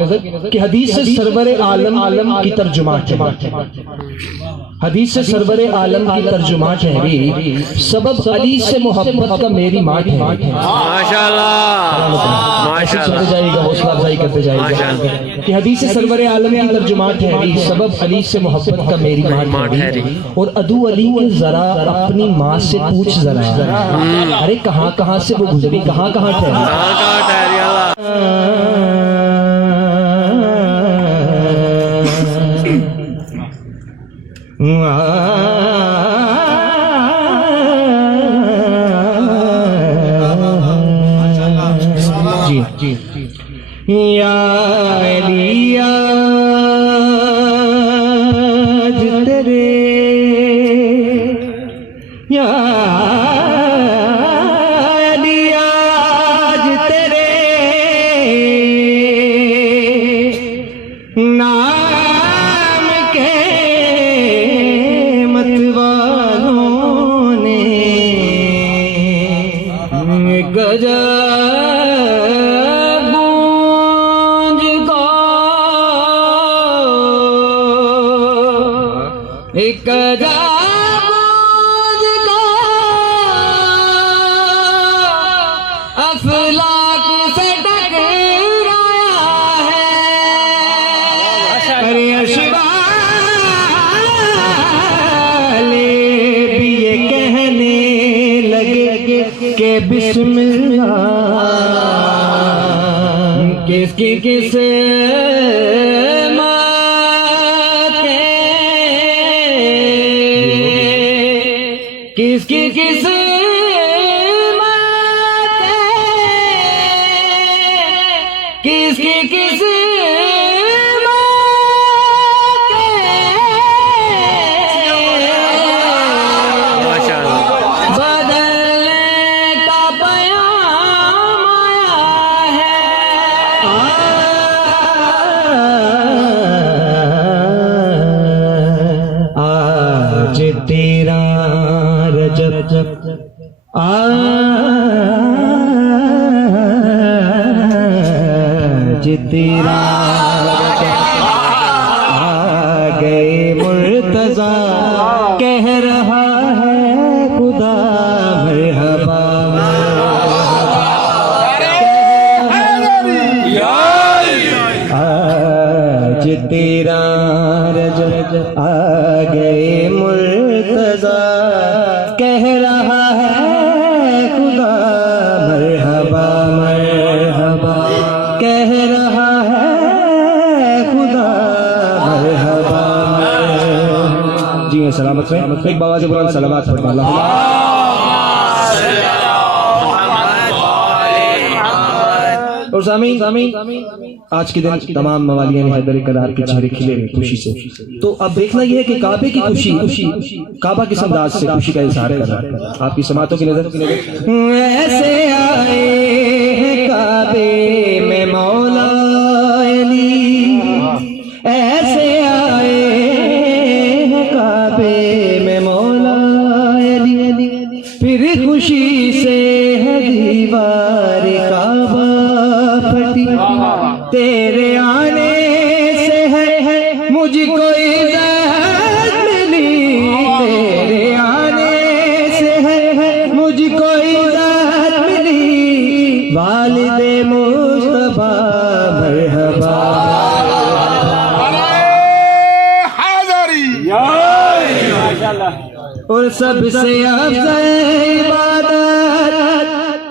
कि हदीस से सरवर आलम की तर्जुमात है। हदीस से सरवर आलम की तर्जुमात है। सबब अली से मोहब्बत का मेरी माँ है। माशाल्लाह माशाल्लाह जाएगा, हौसला अफजाई करते जाएगा कि हदीस से सरवर आलम की तर्जुमात है। सबब अली से मोहब्बत का मेरी माँ है। और अदू अली के जरा अपनी माँ से पूछ जरा, अरे कहाँ कहाँ से वो गुजरी, कहाँ कहाँ ठहरी। जी या अलिया तेरे या अलिया तेरे नाम के मतवालों ने गजब एक अफलाक से टकराया है। अरे अशवाले भी ये कहने लगे के बिस्मिल्लाह किसकी किसे किसकी किस किसकी किस बदलने का बयान आया है। आज तेरा रजब आज तेरा आ गए मुर्तजा कह रहा है खुदा मरहबा। आज तेरा रजब आ गए मुर्तजा कह रहा है खुदा मरहबा मरहबा कह रहा है खुदा मरहबा। जी सलामत में एक बाबा से बुलंद सलावत पढ़ना। और सामीन आज के दिन तमाम मवालियान हैदर करार के चेहरे खिले हुए खुशी से। तो अब देखना यह है कि काबे की खुशी काबा किस अंदाज से खुशी का इजहार कर रहा है। आपकी समातों की नजर ऐसे आए हैं काबे में मौला अली, ऐसे आए हैं काबे में मौला अली। फिर खुशी से है दीवार काबा फटी, तेरे आने से है मुझको इज़्ज़त मिली, तेरे आने से है मुझको इज़्ज़त मिली। वालिदे मुस्तफा मरहबा और सबसे अफज़ल इबादत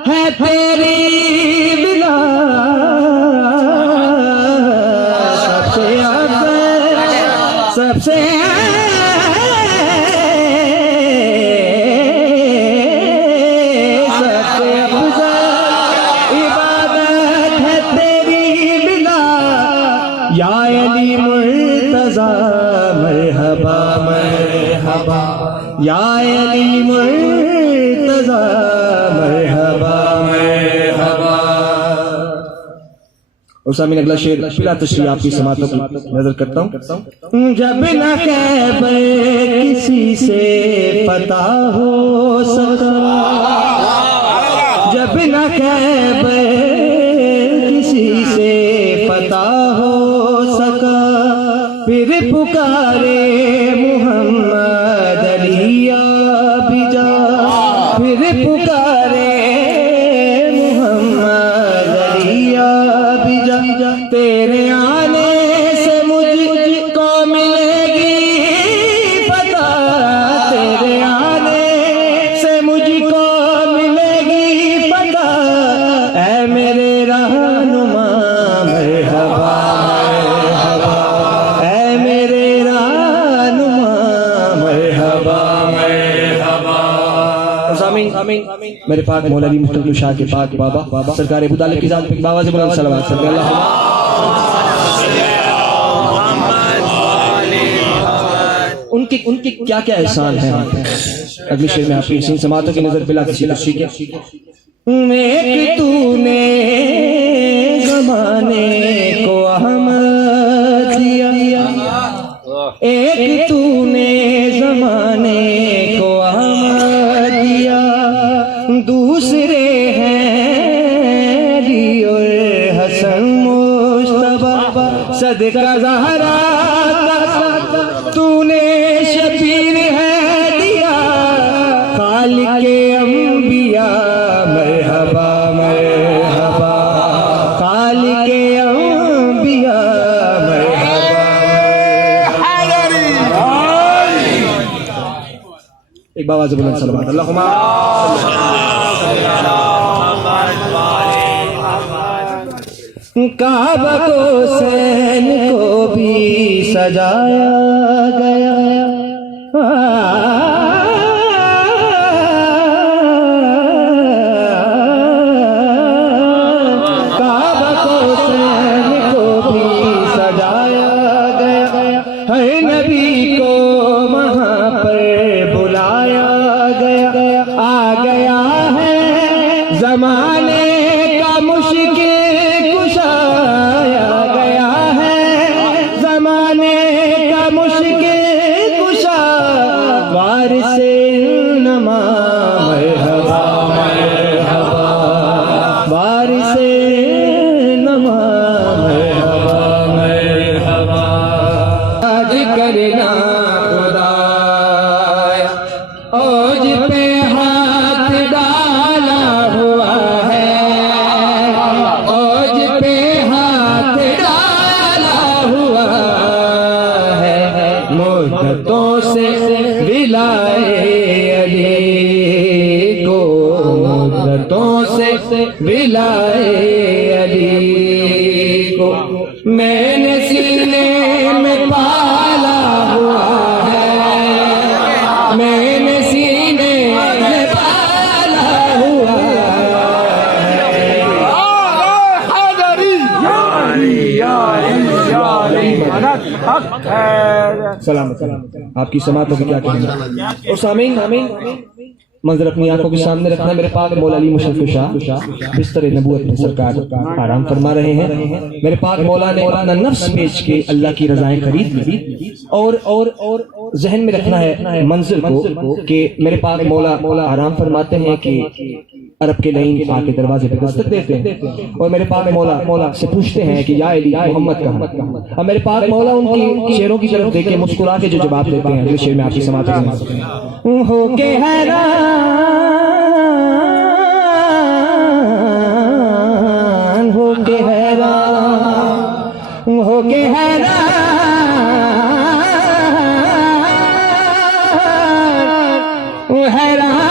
है तेरी बिला, सबसे अफज़ल सबसे अफज़ल इबादत है तेरी बिला। या अली मुर्तज़ा मरहबा मरहबा, या अली मुर्तज़ा मरहबा मरहबा। और सामीन अगला शेर पिला तशरीह आपकी समातों की नजर करता हूँ। जब न खैबर किसी से पता हो सका, जब न खैबर किसी से पता हो हो सका, फिर पुकारे मोहम्मद अलिया बिजा, फिर पुकारे मोहम्मद अलिया बिजा। तेरे आने से मुझको मिलेगी पता, तेरे आने से मुझको मिलेगी पता। ऐ मेरे रहनुमा मरहबा मरहबा, ऐ मेरे रहनुमा मरहबा मरहबा। मेरे पाक मौला अली मुस्तफा शाह के पाक बाबा सरकार अबू तालिब की जात पे बाबा से बुलंद सलावत सल्लल्लाहु। उनके उनके क्या क्या एहसान है। अगले शेर में आपकी इसी समातों की नजर बिला किसी दृष्टि के। एक तूने जमाने को अहमद दिया, एक तूने जमाने को अहमद दिया, दूसरे हैं अली और हसन मुस्तफा। सदका ज़हरा का तूने शबीर है दिया, खालिके अंबिया मरहबा मरहबा, खालिके अंबिया मरहबा। एक बाबा से बुलंद सलावत अल्लाहुम्मा। काबा को सैन को भी सजाया गया, काबा को सैन को भी सजाया गया, हर नबी को वहाँ पर बुलाया गया। आ गया है जमाने का मुश्किल कुशाया गया है, जमाने का मुश्किल कुशा। वारिसे नमा मरहबा मरहबा, वारिसे नमा मरहबा मरहबा। आज करना खुदाया, ओज पे हाथ डाला हुआ है, ओज पे हाथ डाला हुआ है। मुद्दतों से विलाए अली को, मुद्दतों से विलाए अली को, मैंने सीने में पाला हुआ है, मैंने सीने में पाला हुआ है। सलामत आपकी समातों की क्या कहेंगे। और सामीन मंजर अपनी आंखों के सामने रखना। मेरे पाक मौला अली मुस्तफा शाह बिस्तर नबूवत में सरकार आराम फरमा रहे हैं। मेरे पाक मौला ने अपना नफ्स बेच के अल्लाह की रज़ाएं खरीद ली। और जहन में रखना है मंजिल को कि मेरे पाक मौला आराम फरमाते हैं कि अरब के लईन आके दरवाजे पे दस्तक देते हैं और मेरे पाक मौला से पूछते हैं कि या अली मोहम्मद कहाँ। अब मेरे पाक मौला उनकी शेरों की तरफ देख के मुस्कुरा के जो जवाब देते हैं, अगले शेर में आपकी समात हो के हैरान हो के हैरान हो के हैरान हैरान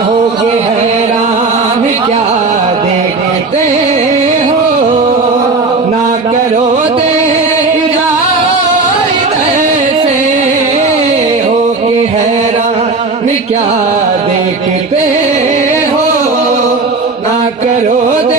हो के हैरान क्या देखते हो, ना करो दे ऐसे हो के हैरान क्या देखते हो, ना करो दे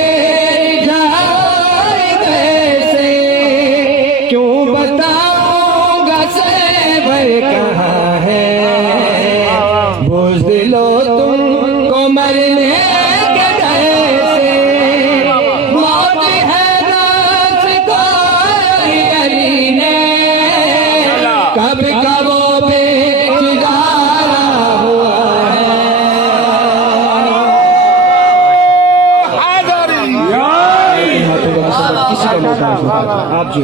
वापसी का मौका है। आप जी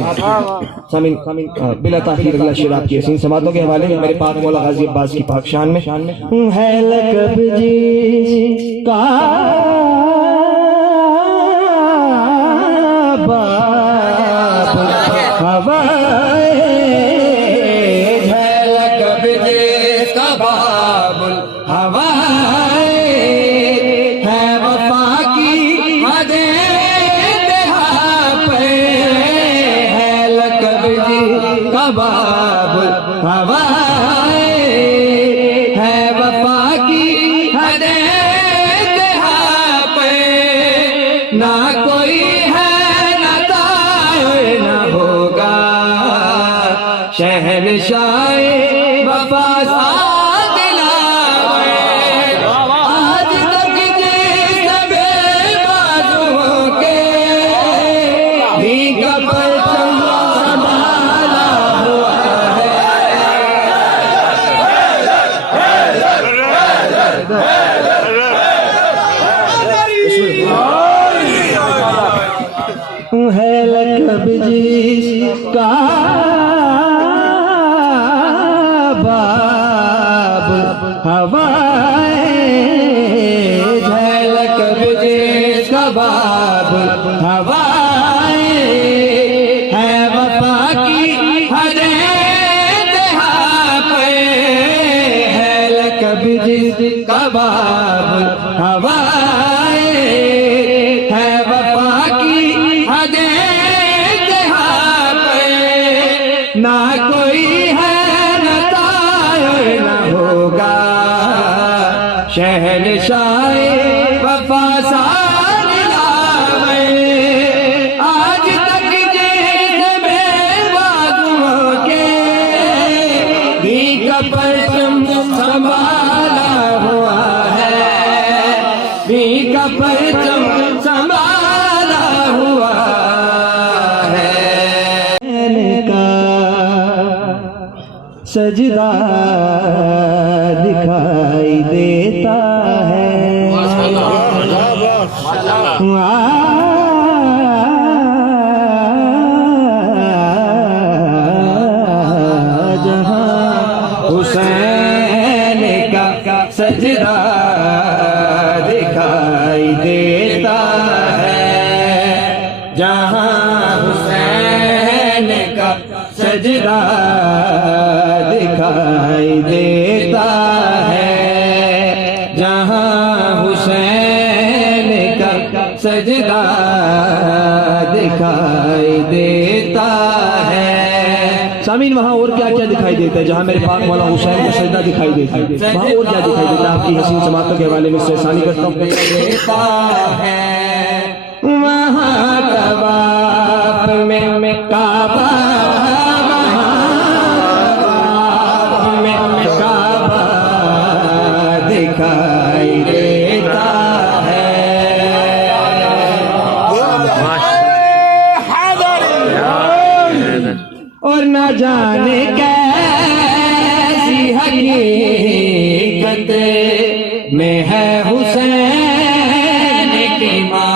सामीन बिला ताखीर अगला शेर आपकी हसीन समातों के हवाले में मेरे पाक मौला गाजी अब्बास की पाक शान में है लकब जी का शहनशाह वफा साथ लावे आज तक जिसबे बाजुओं के भी का परचम संभाला हुआ है लकब जिसका हवाए झलक जिसका बाब हवाए है वफा की हदे पे है लकब जिसका बाब हवाए है वफा की हदे पे ना कोई है न तायर न होगा शहनशाह वफा साथ लावे आज तक जिसबे बाजुओं के भी का परचम संभाला हुआ है भी का परचम संभाला हुआ है का सजदा दिखाई देता है जहाँ हुसैन का सजदा दिखाई देता है जहाँ हुसैन का सजदा दिखाई देता है जहाँ हुसैन का सजदा दिखाई देता है सामीन वहाँ और क्या क्या दिखाई देता है? जहाँ मेरे पाक मौला हुसैन का सजदा दिखाई देता है वहाँ और क्या दिखाई देता है? आपकी हसीन समातों के हवाले में सहसानी करता हूँ। देता है वहाँ तवाफ में काबा में काबा दिखाई देता है और न जाने कैसी हकीकत में है हुसैन की माँ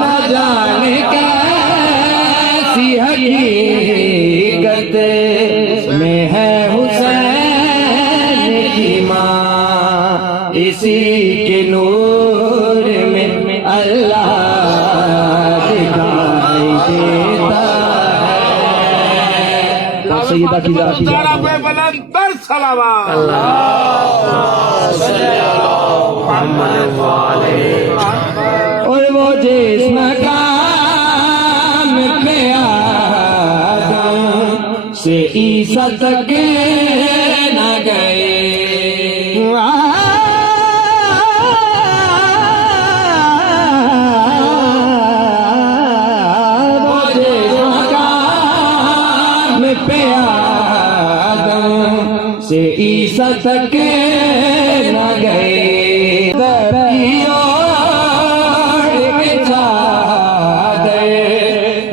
न जाने कैसी हकीकत में है हुसैन की माँ इसी के नूर में अल्लाह दिखाई देता है सैयदा की जात बुलंदर सलावत और वो जिस मकाम पे आदम से ईसा तक न गए वो जिस मकाम पे आदम से ईसा तक न गए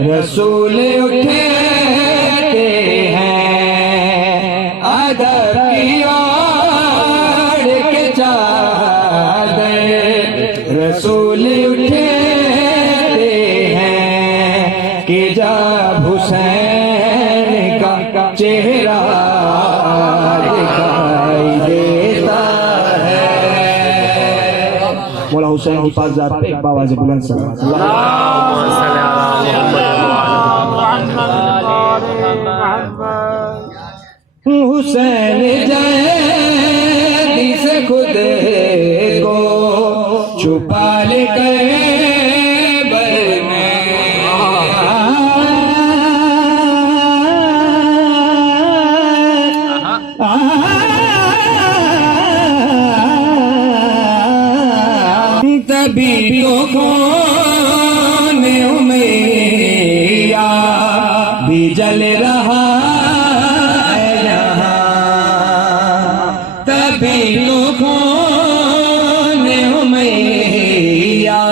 रसूल उठे थे अदब की ओर के चादर रसूल उठे हैं कि जब हुसैन का चेहरा दिखाई देता है। मौला हुसैन की पासदार पे एक बाबा से बुलंद सलाम। हुसैन जैदी से खुद को छुपा ले गए तभी तो कौन उमैया भी जल रहा है यहाँ, तभी तो कौन उमैया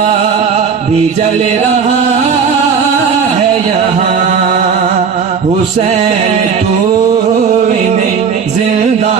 भी जल रहा है यहाँ। हुसैन तू इन्हें जिंदा